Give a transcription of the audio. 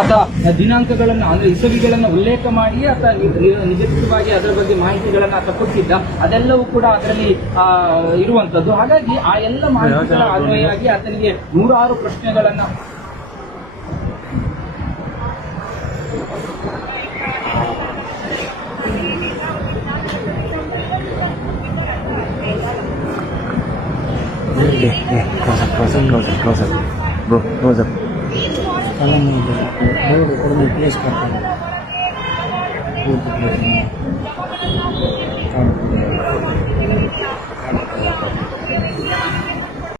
ಆತ ದಿನಾಂಕಗಳನ್ನು, ಅಂದ್ರೆ ಇಸವಿಗಳನ್ನು ಉಲ್ಲೇಖ ಮಾಡಿ, ಆತ ನಿಗದಿತವಾಗಿ ಅದರ ಬಗ್ಗೆ ಮಾಹಿತಿಗಳನ್ನ ಆತ ಕೊಟ್ಟಿದ್ದ. ಅದೆಲ್ಲವೂ ಕೂಡ ಅದರಲ್ಲಿ ಇರುವಂತದ್ದು. ಹಾಗಾಗಿ ಆ ಎಲ್ಲ ಮಾಹಿತಿಗಳ ಅನ್ವಯವಾಗಿ ಆತನಿಗೆ ನೂರಾರು ಪ್ರಶ್ನೆಗಳನ್ನ there, there. Eh, close up, close up, close up, close up. Bro, close up. Follow